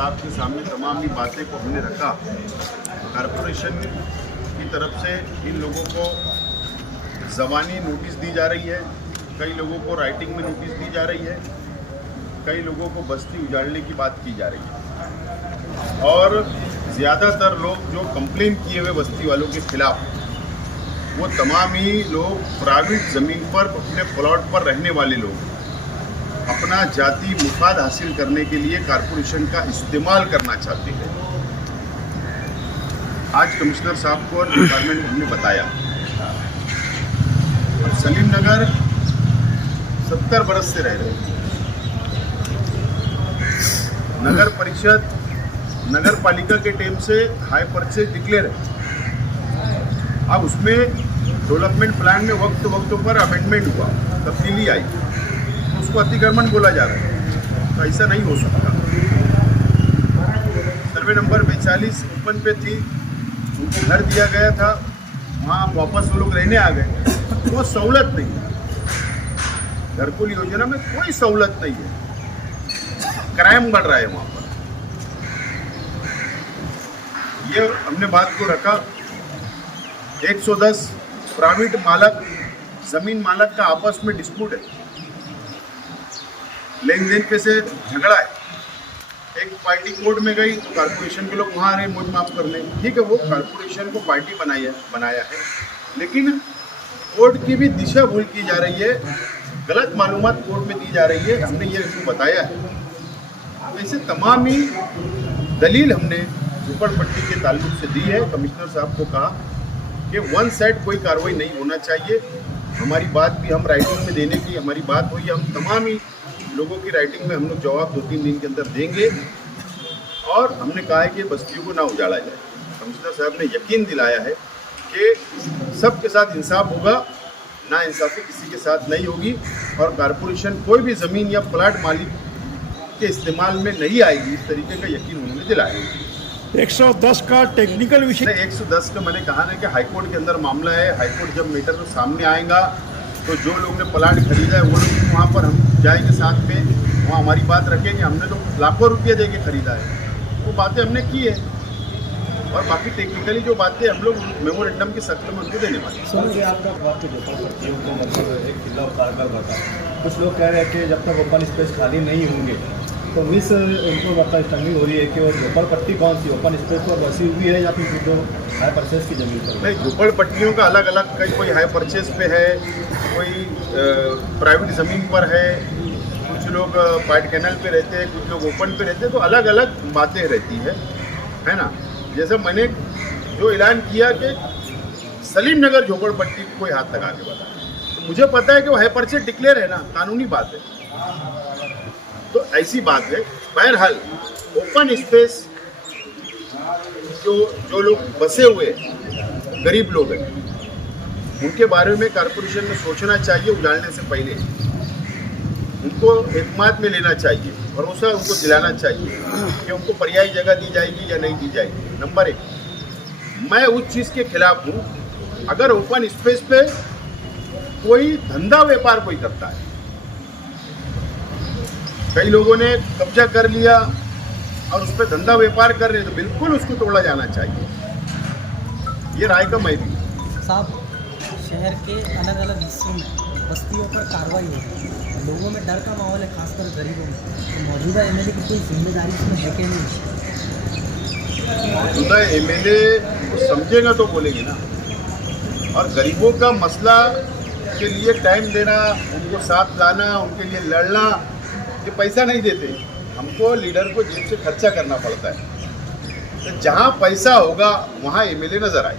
साहब के सामने तमाम ही बातें को हमने रखा। कॉरपोरेशन की तरफ से इन लोगों को ज़बानी नोटिस दी जा रही है, कई लोगों को राइटिंग में नोटिस दी जा रही है, कई लोगों को बस्ती उजाड़ने की बात की जा रही है और ज़्यादातर लोग जो कंप्लेन किए हुए बस्ती वालों के खिलाफ वो तमाम ही लोग प्राइवेट ज़मीन पर अपने प्लॉट पर रहने वाले लोग अपना जाति मुफाद हासिल करने के लिए कॉरपोरेशन का इस्तेमाल करना चाहते हैं। आज कमिश्नर साहब को डिपार्टमेंट हमने बताया और सलीम नगर 70 बरस से रह रहे हैं। नगर परिषद नगर पालिका के टाइम से हाई परचेज डिक्लेयर है। अब उसमें डेवलपमेंट प्लान में वक्त पर अमेंडमेंट हुआ, तब्दीली आई, उसको अतिक्रमण बोला जा रहा है। तो ऐसा नहीं हो सकता। सर्वे नंबर 42 ओपन पे थी, उनको घर दिया गया था, वहाँ वापस वो लोग रहने आ गए। वो सहूलत नहीं है, घरकुल योजना में कोई सहूलत नहीं है, क्राइम बढ़ रहा है वहाँ पर। ये हमने बात को रखा। 110 प्राइवेट मालक, जमीन मालक का आपस में डिस्प्यूट है, लेन देन पे से झगड़ा है। एक पार्टी कोर्ट में गई तो कॉरपोरेशन के लोग वहाँ आ रहे मुझ माफ करने। ठीक है, वो कॉरपोरेशन को पार्टी बनाया है, लेकिन कोर्ट की भी दिशा भूल की जा रही है, गलत मालूमात कोर्ट में दी जा रही है। हमने ये इसको बताया है। ऐसे तमाम ही दलील हमने झोपड़पट्टी के ताल्लुक से दी है। कमिश्नर साहब को कहा कि वन साइड कोई कार्रवाई नहीं होना चाहिए। हमारी बात भी हम राइटिंग में देने की हमारी बात हुई, हम तमाम ही लोगों की राइटिंग में हम लोग जवाब 2-3 दिन के अंदर देंगे और हमने कहा है कि बस्तियों को ना उजाड़ा जाए। कमिश्नर साहब ने यकीन दिलाया है कि सबके साथ इंसाफ होगा, ना इंसाफी किसी के साथ नहीं होगी और कॉरपोरेशन कोई भी ज़मीन या प्लाट मालिक के इस्तेमाल में नहीं आएगी। इस तरीके का यकीन उन्होंने दिलाया। 110 का टेक्निकल विषय 110 का मैंने कहा ना कि हाईकोर्ट के अंदर मामला है। हाईकोर्ट जब मैटर सामने आएगा तो जो लोग ने प्लाट खरीदा है वो लोग वहाँ पर हम जाएंगे साथ में, वहाँ हमारी बात रखेंगे। हमने तो लाखों रुपये दे के खरीदा है, वो बातें हमने की है और बाकी टेक्निकली जो बातें हम लोग मेमोरेंडम के शक्ल में उनको देने वाले। सर, आपका आपके झोपड़पट्टियों को मतलब एक किला कारगर बता है। कुछ लोग कह रहे हैं कि जब तक ओपन स्पेस खाली नहीं होंगे तो मिस इनको मतलब स्टंगिंग हो रही है कि वो झोपड़पट्टी कौन सी ओपन स्पेस पर बसी हुई है या फिर जो हाई परचेज की जमीन पर? नहीं, झोपड़पट्टियों का अलग अलग, कोई हाई परचेज पे है, कोई प्राइवेट ज़मीन पर है, कुछ लोग पाइट कैनल पे रहते हैं, कुछ लोग ओपन पे रहते हैं, तो अलग अलग बातें रहती है ना। जैसे मैंने जो ऐलान किया कि सलीम नगर झोपड़पट्टी को कोई हाथ लगा के बता, तो मुझे पता है कि वो हाई परचेज डिक्लेयर है ना, कानूनी बात है, तो ऐसी बात है। बहरहाल ओपन स्पेस जो लोग बसे हुए गरीब लोग हैं उनके बारे में कॉरपोरेशन में सोचना चाहिए। उजाड़ने से पहले उनको एतमाद में लेना चाहिए, भरोसा उनको दिलाना चाहिए कि उनको पर्यायी जगह दी जाएगी या नहीं दी जाएगी। नंबर 1, मैं उस चीज़ के खिलाफ हूँ अगर ओपन स्पेस पे कोई धंधा व्यापार कोई करता है। कई लोगों ने कब्जा कर लिया और उस पर धंधा व्यापार कर रहे हैं, तो बिल्कुल उसको तोड़ा जाना चाहिए। ये राय का मैं भी साहब, शहर के अलग अलग हिस्सों में बस्तियों पर कार्रवाई हो रही है, लोगों में डर का माहौल है, खासकर गरीबों में। तो मौजूदा एमएलए की कोई जिम्मेदारी इसमें है कि नहीं? मौजूदा एमएलए समझेगा तो बोलेंगे ना। और गरीबों का मसला के लिए टाइम देना, उनको साथ लाना, उनके लिए लड़ना, ये पैसा नहीं देते हमको, लीडर को जेब से खर्चा करना पड़ता है। तो जहाँ पैसा होगा वहाँ एमएलए नजर आए।